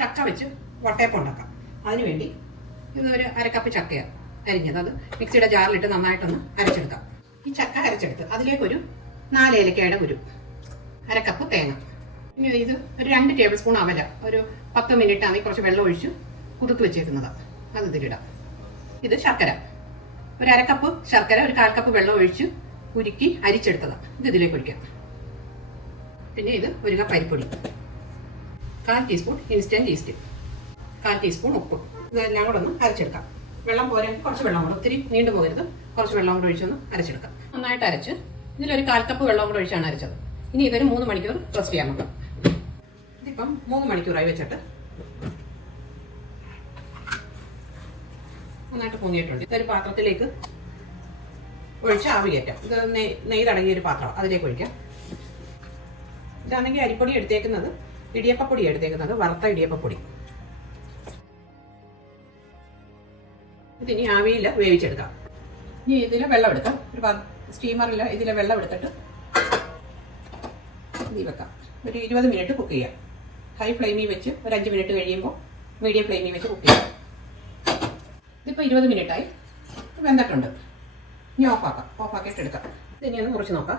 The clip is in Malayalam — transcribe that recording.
ചക്ക വെച്ച് വട്ടയപ്പം ഉണ്ടാക്കാം. അതിനുവേണ്ടി ഇതൊരു 1/2 കപ്പ് ചക്കയാണ് അരിഞ്ഞത്. അത് മിക്സിയുടെ ജാറിലിട്ട് നന്നായിട്ടൊന്ന് അരച്ചെടുക്കാം. ഈ ചക്ക അരച്ചെടുത്ത് അതിലേക്കൊരു 4 ഏലക്കയുടെ കുരു, 1/2 കപ്പ് തേങ്ങ, പിന്നെ ഇത് ഒരു 2 ടേബിൾ സ്പൂൺ അവല, ഒരു 10 മിനിറ്റ് ആണെങ്കിൽ കുറച്ച് വെള്ളം ഒഴിച്ച് കുതിർത്ത് വെച്ചേക്കുന്നതാണ്, അത് ഇതിലിടാം. ഇത് ശർക്കര, ഒരു 1/2 കപ്പ് ശർക്കര, ഒരു 1/4 കപ്പ് വെള്ളം ഒഴിച്ച് ഉരുക്കി അരിച്ചെടുത്തതാണ്, ഇത് ഇതിലേക്ക് ഒഴിക്കാം. പിന്നെ ഇത് 1 കപ്പ് അരിപ്പൊടി, 1/4 ടീസ്പൂൺ ഇൻസ്റ്റൻറ്റ് ഈസ്റ്റ്, 1/4 ടീസ്പൂൺ ഉപ്പ്. ഇതെല്ലാം കൂടെ ഒന്ന് അരച്ചെടുക്കാം. വെള്ളം പോരാൻ കുറച്ച് വെള്ളം കൂടെ, ഒത്തിരി നീണ്ടു പോകരുത്, കുറച്ച് വെള്ളം കൂടെ ഒഴിച്ചൊന്ന് അരച്ചെടുക്കാം. നന്നായിട്ട് അരച്ച് ഇതിലൊരു 1/4 കപ്പ് വെള്ളം കൂടെ ഒഴിച്ചാണ് അരച്ചത്. ഇനി ഇതൊരു 3 മണിക്കൂർ റെസ്റ്റ് ചെയ്യാൻ നോക്കാം. ഇതിപ്പം 3 മണിക്കൂറായി വെച്ചിട്ട് നന്നായിട്ട് പൊങ്ങിയിട്ടുണ്ട്. ഇതൊരു പാത്രത്തിലേക്ക് ഒഴിച്ച് ആവി കയറ്റാം. ഇത് നെയ്യ് തടങ്ങിയൊരു പാത്രം, അതിലേക്ക് ഒഴിക്കാം. ഇതാണെങ്കിൽ അരിപ്പൊടി എടുത്തേക്കുന്നത്, ഇടിയപ്പപ്പൊടി എടുത്തേക്കുന്നത്, വറുത്ത ഇടിയപ്പപ്പൊടി. ഇതിനി ആവിയിൽ വേവിച്ചെടുക്കാം. ഇനി ഇതിൽ വെള്ളം എടുക്കാം. ഒരു സ്റ്റീമറിൽ ഇതിലെ വെള്ളം എടുത്തിട്ട് ഇതിൽ വെക്കാം. ഒരു 20 മിനിറ്റ് കുക്ക് ചെയ്യാം. ഹൈ ഫ്ലെയിമിൽ വെച്ച് ഒരു 5 മിനിറ്റ് കഴിയുമ്പോൾ മീഡിയം ഫ്ലെയിമിൽ വെച്ച് കുക്ക് ചെയ്യാം. ഇതിപ്പോൾ 20 മിനിറ്റായി വെന്തിട്ടുണ്ട്. ഇനി ഓഫാക്കാം. ഓഫാക്കിയിട്ട് എടുക്കാം. ഇതിനി ഒന്ന് മുറിച്ച് നോക്കാം.